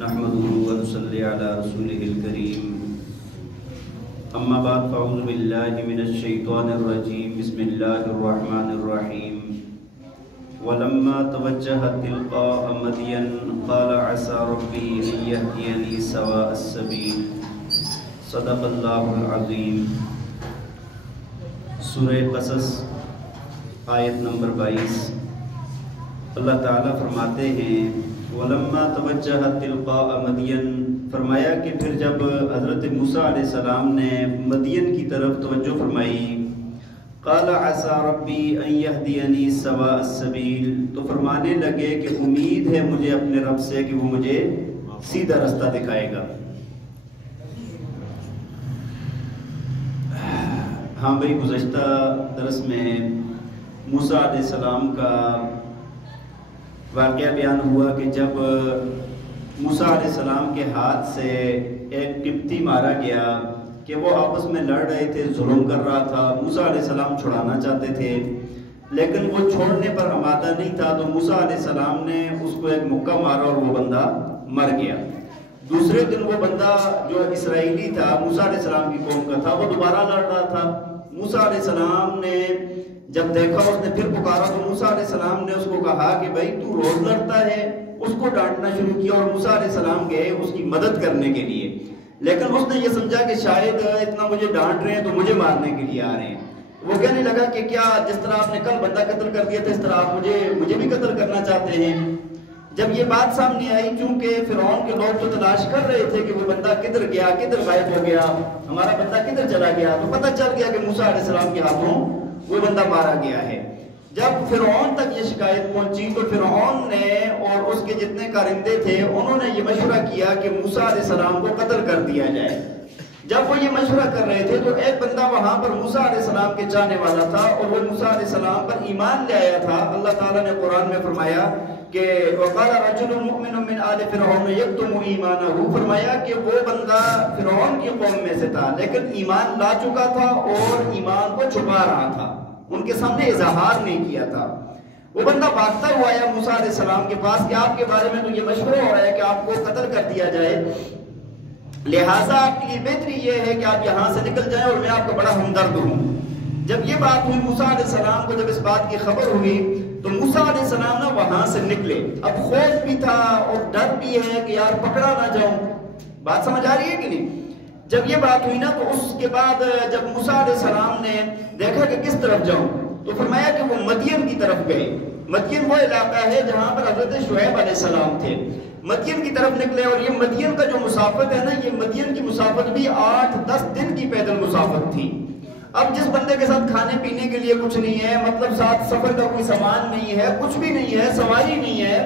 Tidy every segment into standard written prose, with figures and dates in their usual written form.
نحمده ونصلي على رسوله الكريم اما بعد فاعوذ بالله من الشيطان الرجيم بسم الله الرحمن الرحيم ولما توجه تلقاء مدين قال عسى ربي ان يهديني سواء السبيل صدق اللہ العظیم۔ سورہ قصص آیت نمبر 22 اللہ تعالیٰ فرماتے ہیں وَلَمَّا تَوَجَّهَ تِلْقَاءَ مَدْيَن، فرمایا کہ پھر جب حضرت موسیٰ علیہ السلام نے مدین کی طرف توجہ فرمائی، قَالَ عَسَى رَبِّي أَن يَهْدِيَنِي سَوَاءَ السَّبِيلِ، تو فرمانے لگے کہ امید ہے مجھے اپنے رب سے کہ وہ مجھے سیدھا رستہ دکھائے گا۔ ہاں بھئی، گزشتہ درس میں موسیٰ علیہ السلام کا واقعہ بیان ہوا کہ جب موسیٰ علیہ السلام کے ہاتھ سے ایک قبطی مارا گیا کہ وہ آپس میں لڑ رہے تھے، ظلم کر رہا تھا، موسیٰ علیہ السلام چھڑانا چاہتے تھے لیکن وہ چھوڑنے پر آمادہ نہیں تھا، تو موسیٰ علیہ السلام نے اس کو ایک مکہ مارا اور وہ بندہ مر گیا۔ دوسرے دن وہ بندہ جو اسرائیلی تھا، موسیٰ علیہ السلام کی قوم کا تھا، وہ دوبارہ لڑ رہا تھا۔ موسیٰ علیہ السلام نے جب دیکھا، اس نے پھر پکارا، تو موسیٰ علیہ السلام نے اس کو کہا کہ بھائی تو روز لڑتا ہے، اس کو ڈانٹنا شروع کیا، اور موسیٰ علیہ السلام گئے اس کی مدد کرنے کے لیے، لیکن اس نے یہ سمجھا کہ شاید اتنا مجھے ڈانٹ رہے ہیں تو مجھے مارنے کے لیے آ رہے ہیں۔ وہ کہنے لگا کہ کیا جس طرح آپ نے کل بندہ قتل کر دیا تھا اس طرح آپ مجھے بھی قتل کرنا چاہتے ہیں؟ جب یہ بات سامنے آئی، چونکہ فرعون کے لوگ تو تلاش کر رہے تھے کہ وہ بندہ کدھر گیا، کدھر غائب ہو گیا، ہمارا بندہ کدھر چلا گیا، تو پتہ چل گیا کہ موسیٰ علیہ السلام کے ہاتھوں وہ بندہ مارا گیا ہے۔ جب فرعون تک یہ شکایت پہنچی تو فرعون نے اور اس کے جتنے کارندے تھے انہوں نے یہ مشورہ کیا کہ موسیٰ علیہ السلام کو قتل کر دیا جائے۔ جب وہ یہ مشورہ کر رہے تھے تو ایک بندہ وہاں پر موسیٰ علیہ السلام کے چاہنے والا تھا اور وہ موسیٰ علیہ السلام پر ایمان لے آیا تھا۔ اللہ تعالیٰ نے قرآن میں فرمایا کہ وَقَالَ رَجُلٌ مُؤْمِنٌ مِّنْ آلِ فِرْعَوْنَ يَكْتُمُ إِيمَانَهُ، فرمایا کہ وہ بندہ فرعون کی قوم میں سے تھا لیکن ایمان لا چکا تھا اور ایمان کو چھپا رہا تھا، ان کے سامنے اظہار نہیں کیا تھا۔ وہ بندہ بھاگتا ہوا آیا موسیٰ علیہ السلام کے پاس کہ آپ کے بارے میں تو یہ مشورہ ہو رہا ہے کہ آپ کو قتل کر دیا جائے، لہٰذا آپ کے لیے بہتری یہ ہے کہ آپ یہاں سے نکل جائیں اور میں آپ کا بڑا ہمدرد ہوں۔ جب یہ بات ہوئی موسیٰ علیہ السلام کو، جب اس بات کی خبر ہوئی تو موسیٰ علیہ السلام نے وہاں سے نکلے۔ اب خوف بھی تھا اور ڈر بھی ہے کہ یار پکڑا نہ جاؤں، بات سمجھ آ رہی ہے کہ نہیں؟ جب یہ بات ہوئی نا تو اس کے بعد جب موسیٰ علیہ السلام نے دیکھا کہ کس طرف جاؤں تو فرمایا کہ وہ مدین کی طرف گئے۔ مدین وہ علاقہ ہے جہاں پر حضرت شعیب علیہ السلام تھے۔ مدین کی طرف نکلے اور یہ مدین کا جو مسافت ہے نا، یہ مدین کی مسافت بھی 8-10 دن کی پیدل مسافت تھی۔ اب جس بندے کے ساتھ کھانے پینے کے لیے کچھ نہیں ہے، مطلب ساتھ سفر کا کوئی سامان نہیں ہے، کچھ بھی نہیں ہے، سواری نہیں ہے،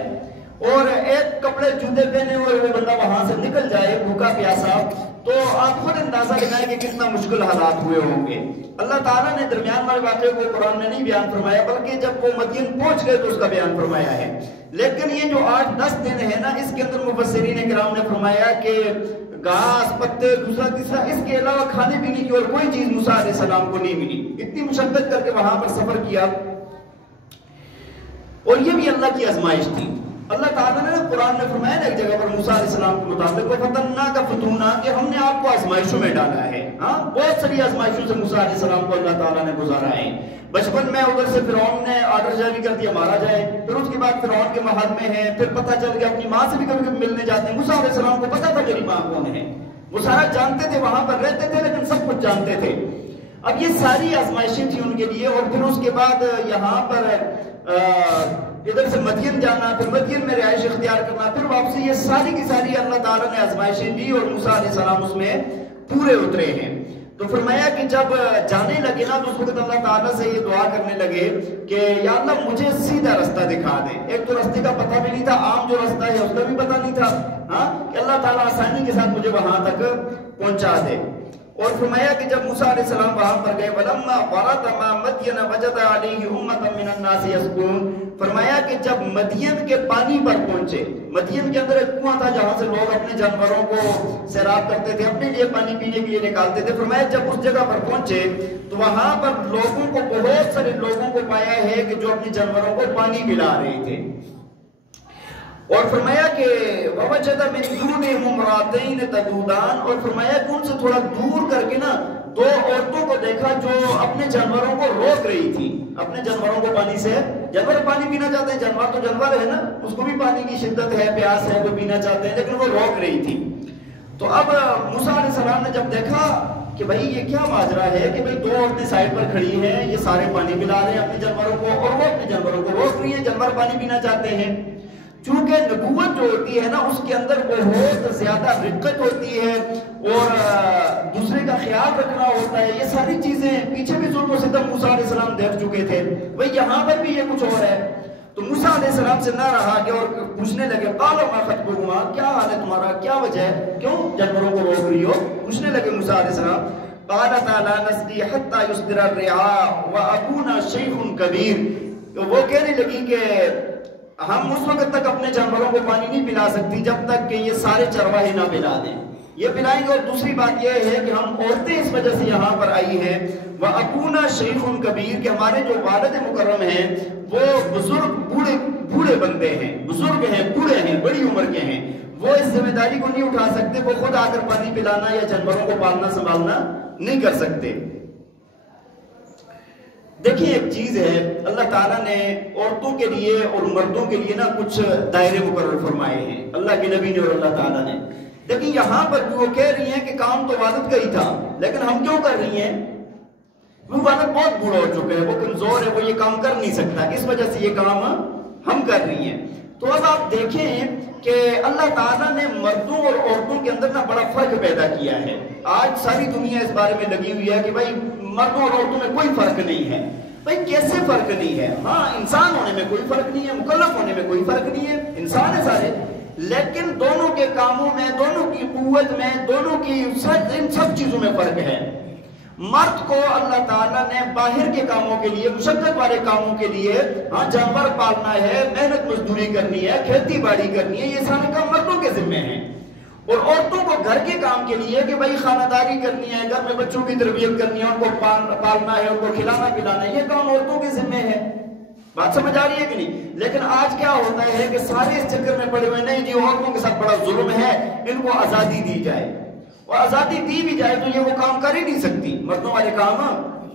اور ایک کپڑے جوتے پہنے ہوئے وہ بندہ وہاں سے نکل جائے بھوکا پیاسا، تو آپ خود اندازہ لگائیں کہ کتنا مشکل حالات ہوئے ہوں گے۔ اللہ تعالیٰ نے درمیان والے واقعے کو قرآن میں نہیں بیان فرمایا، بلکہ جب وہ مدین پہنچ گئے تو اس کا بیان فرمایا ہے۔ لیکن یہ جو 8-10 دن ہے نا، اس کے اندر مفسرین کرام نے فرمایا کہ گھاس پتے دوسرا تیسرا اس کے علاوہ کھانے پینے کی اور کوئی چیز موسیٰ علیہ السلام کو نہیں ملی، اتنی مشقت کر کے وہاں پر سفر کیا، اور یہ بھی اللہ کی آزمائش تھی۔ اللہ تعالیٰ نے قرآن میں فرمایا ایک جگہ پر موسیٰ علیہ السلام کے متعلق وَفَتَنَّاكَ فُتُونًا، کہ ہم نے آپ کو آزمائشوں میں ڈالا ہے۔ ہاں، بہت ساری آزمائشوں سے موسیٰ علیہ السلام کو اللہ تعالیٰ نے گزارا ہے۔ بچپن میں ادھر سے فرعون نے آرڈر جاری کر دیا مارا جائے، پھر اس کے بعد فرعون کے محل میں ہے، پھر پتہ چل گیا اپنی ماں سے بھی کبھی کبھی ملنے جاتے ہیں۔ موسیٰ علیہ السلام کو پتہ تھا میری ماں کون ہے، وہ سارا جانتے تھے، وہاں پر رہتے تھے لیکن سب کچھ جانتے تھے۔ اب یہ ساری آزمائشیں تھیں ان کے لیے، اور پھر اس کے بعد یہاں پر ادھر سے مدین جانا، پھر مدین میں رہائش اختیار کرنا، پھر واپسی، یہ ساری کی ساری اللہ تعالیٰ نے آزمائشیں دی اور موسیٰ علیہ السلام اس میں پورے اترے ہیں۔ تو فرمایا کہ جب جانے لگے نا تو اس وقت اللہ تعالیٰ سے یہ دعا کرنے لگے کہ یا اللہ مجھے سیدھا رستہ دکھا دے۔ ایک تو رستے کا پتہ بھی نہیں تھا، عام جو رستہ ہے اس کا بھی پتہ نہیں تھا، ہاں، کہ اللہ تعالیٰ آسانی کے ساتھ مجھے وہاں تک پہنچا دے۔ اور فرمایا کہ جب موسیٰ علیہ السلام وہاں پر گئے وَلَمَّا وَرَدَ مَا مَدْيَنَ وَجَدَ عَلَيْهِ أُمَّةً مِّنَ النَّاسِ يَسْقُونَ، فرمایا کہ جب مدین کے پانی پر پہنچے، مدین کے اندر ایک کنواں تھا جہاں سے لوگ اپنے جانوروں کو سیراب کرتے تھے، اپنے لیے پانی پینے کے لیے نکالتے تھے، فرمایا جب اس جگہ پر پہنچے تو وہاں پر لوگوں کو، بہت سارے لوگوں کو پایا ہے کہ جو اپنے جانوروں کو پانی پلا رہے تھے، اور فرمایا کہ وَوَجَدَ مِن دُونِهِمْ امْرَأَتَيْنِ تَذُودَانِ، اور فرمایا کہ ان سے تھوڑا دور کر کے نا دو عورتوں کو دیکھا جو اپنے جانوروں کو روک رہی تھی، اپنے جانوروں کو پانی سے، جانور پانی پینا چاہتے ہیں، جانور تو جانور ہے نا، اس کو بھی پانی کی شدت ہے، پیاس ہے، وہ پینا چاہتے ہیں، لیکن وہ روک رہی تھی۔ تو اب موسیٰ علیہ السلام نے جب دیکھا کہ بھائی یہ کیا ماجرا ہے کہ بھائی دو عورتیں سائڈ پر کھڑی ہیں، یہ سارے پانی پلا رہے ہیں اپنے جانوروں کو، اور وہ اپنے جانوروں کو روک رہی ہیں، جانور پانی پینا چاہتے ہیں۔ چونکہ نبوت جو ہوتی ہے نا اس کے اندر بہت زیادہ رقت ہوتی ہے اور دوسرے کا خیال رکھنا ہوتا ہے، یہ ساری چیزیں پیچھے بھی ظلم و ستم موسیٰ علیہ السلام دیکھ چکے تھے، بھئی یہاں پر بھی یہ کچھ اور ہے۔ تو موسیٰ علیہ السلام سے نہ رہا کہ اور پوچھنے لگے قَالَ مَا خَطْبُكُمَا، کیا حال ہے تمہارا، کیا وجہ ہے، کیوں جانوروں کو روک رہی ہو؟ پوچھنے لگے موسیٰ علیہ السلام۔ قَالَتَا لَا نَسْقِي حَتَّى يُصْدِرَ الرِّعَاءُ وَأَبُونَا شَيْخٌ كَبِيرٌ، وہ کہنے لگی کہ ہم اس وقت تک اپنے جانوروں کو پانی نہیں پلا سکتی جب تک کہ یہ سارے چرواہے نہ پلا دیں، یہ پلائیں گے۔ اور دوسری بات یہ ہے کہ ہم عورتیں اس وجہ سے یہاں پر آئی ہیں وَأَبُونَا شَيْخٌ كَبِيرٌ، کہ ہمارے جو والد مکرم ہیں وہ بزرگ بوڑھے بندے ہیں، بزرگ ہیں، بوڑھے ہیں، بڑی عمر کے ہیں، وہ اس ذمہ داری کو نہیں اٹھا سکتے، وہ خود آ کر پانی پلانا یا جانوروں کو پالنا سنبھالنا نہیں کر سکتے۔ دیکھیں ایک چیز ہے، اللہ تعالیٰ نے عورتوں کے لیے اور مردوں کے لیے نا کچھ دائرے مقرر فرمائے ہیں، اللہ کے نبی نے اور اللہ تعالیٰ نے۔ دیکھیں یہاں پر وہ کہہ رہی ہیں کہ کام تو والد کا ہی تھا، لیکن ہم کیوں کر رہی ہیں؟ وہ والد بہت بوڑھا ہو چکے ہیں، وہ کمزور ہے، وہ یہ کام کر نہیں سکتا، اس وجہ سے یہ کام ہم کر رہی ہیں۔ تو اب آپ دیکھیں کہ اللہ تعالیٰ نے مردوں اور عورتوں کے اندر نا بڑا فرق پیدا کیا ہے۔ آج ساری دنیا اس بارے میں لگی ہوئی ہے کہ بھائی مردوں اور عورتوں میں کوئی فرق نہیں ہے۔ بھائی کیسے فرق نہیں ہے؟ ہاں انسان ہونے میں کوئی فرق نہیں ہے، مکلف ہونے میں کوئی فرق نہیں ہے، انسان ہے سارے، لیکن دونوں کے کاموں میں، دونوں کی قوت میں، دونوں کی ان سب چیزوں میں فرق ہے۔ مرد کو اللہ تعالیٰ نے باہر کے کاموں کے لیے، مشقت والے کاموں کے لیے، ہاں جانور پالنا ہے، محنت مزدوری کرنی ہے، کھیتی باڑی کرنی ہے، یہ سارے کام مردوں کے ذمہ ہیں۔ اور عورتوں کو گھر کے کام کے لیے کہ بھائی خانہ داری کرنی ہے، گھر میں بچوں کی تربیت کرنی ہے، ان کو پالنا ہے، ان کو کھلانا پلانا ہے، یہ کام عورتوں کے ذمہ ہے۔ بات سمجھ آ رہی ہے کہ نہیں؟ لیکن آج کیا ہوتا ہے کہ سارے اس چکر میں پڑے ہوئے، نہیں جی عورتوں کے ساتھ بڑا ظلم ہے، ان کو آزادی دی جائے، اور آزادی دی بھی جائے تو یہ وہ کام کر ہی نہیں سکتی، مردوں والے کام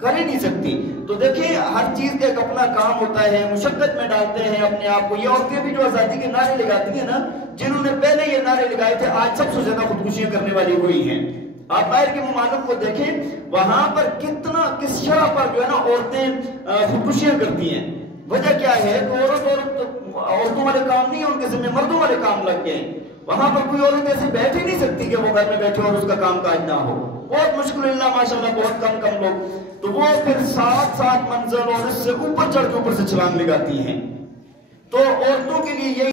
کر ہی نہیں سکتی۔ تو دیکھیں ہر چیز کا ایک اپنا کام ہوتا ہے، مشقت میں ڈالتے ہیں اپنے آپ کو۔ یہ عورتیں بھی جو آزادی کے نعرے لگاتی ہیں نا، جنہوں نے پہلے یہ نعرے لگائے تھے، آج سب سے زیادہ خودکشیاں کرنے والی وہی ہیں۔ آپ باہر کے ممالک کو دیکھیں، وہاں پر کس شرح پر جو ہے نا عورتیں خودکشیاں کرتی ہیں۔ وجہ کیا ہے کہ عورتوں والے کام نہیں، ان کے ذمہ مردوں والے کام لگ گئے۔ وہاں پر کوئی عورت ایسے بیٹھ ہی نہیں سکتی کہ وہ گھر میں بیٹھے اور اس کا کام کاج نہ ہو، بہت مشکل اللہ ماشاءاللہ بہت کم لوگ، تو وہ پھر 7 منزل اور اس سے اوپر چڑھ کے اوپر سے چھلانگ لگاتی ہیں۔ تو عورتوں کے لیے یہ